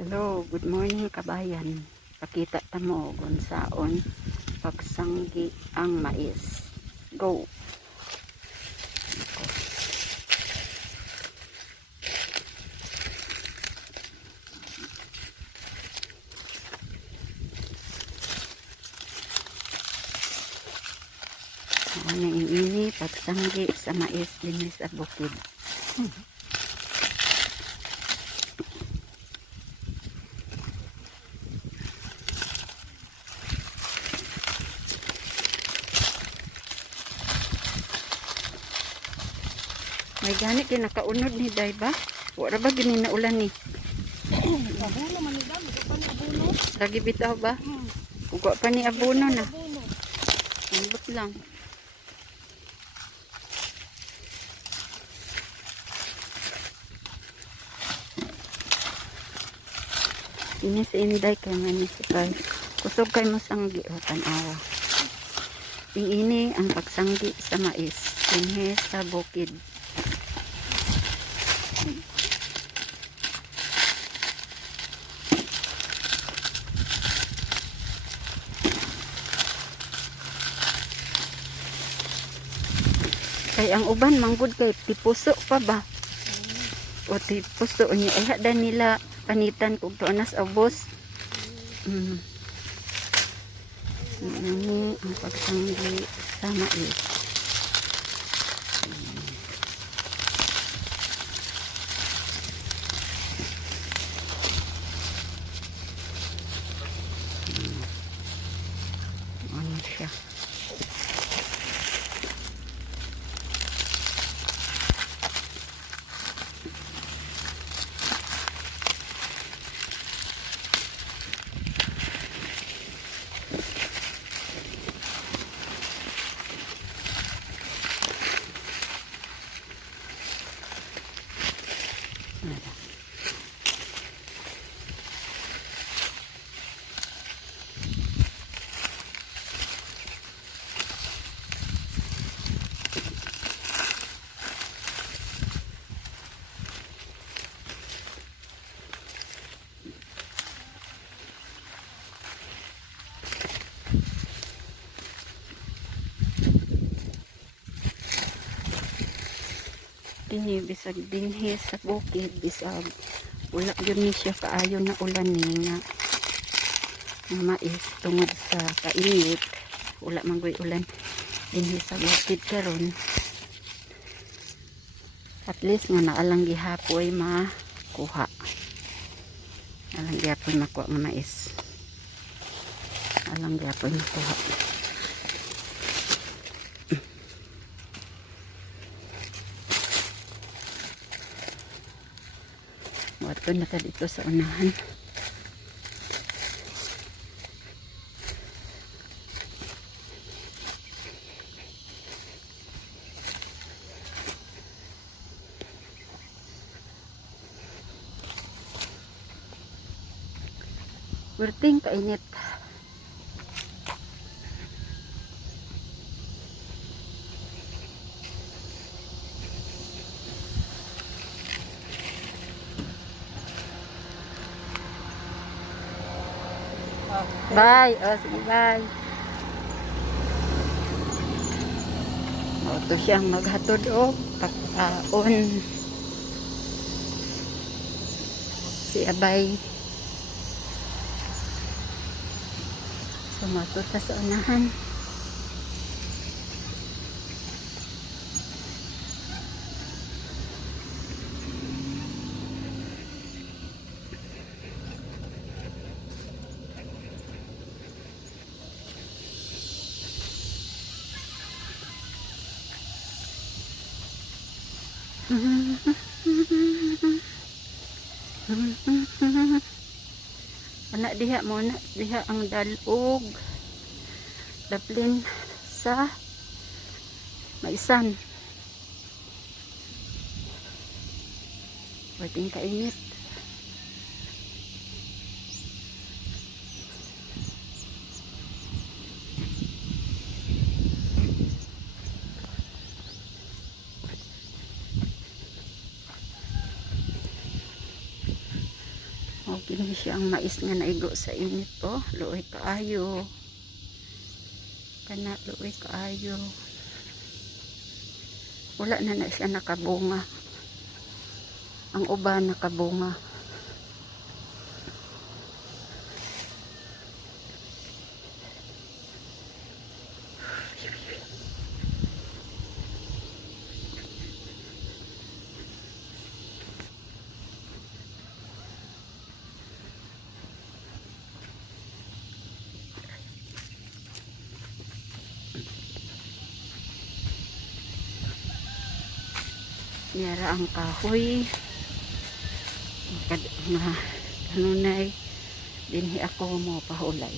Hello, good morning kabayan. Pakita ta mo kung saon pagsanggi ang mais. Go! Ano ini pagsanggi sa mais din sa bukid. May gani kinakaunod ni day ba? Wala ba gini na ulan ni? Abuno man ni dam, ito pa ni abuno. Lagi bitaw ba? Ugwa pa ni abuno na. Abuno. Ambot lang. Ini si Inday kay manisipal. Kusog kay masanggi o tanawa. Ini ang pagsanggi sa mais. Dinhi sa bukid. Kay ang uban manggod kay tipuso pa ba? O tipuso niya ay hada nila panitan kung tuanas abos. Ini ang pagsanggi sa mais. Ano siya? Dinhi bisag dinhi sa bukid bisag wala gyud ni siya kaayo na ulan ni nga mais tungod sa kainit wala man gyud ulan dinhi sa bukid karon at least nga naalang gihapoy makuha alang gihapoy makuha nga mais alang gihapoy makuha. Wato na ta dito sa unahan. Berting kainit. Bye. Oh, sige, bye. Ito siyang maghatod o pagkaon. Si Abay. Sumatod na sa unahan. Anak diha mo na diha ang dalog daplin sa maisan pwedeng kainit. O kini siya ang mais nga naigo sa init po. Luoy kaayo. Kana luoy kaayo. Wala na siya nakabunga. Ang uban nakabunga. Niyara ang kahoy nga kanunay dinhi ako mo pahulay.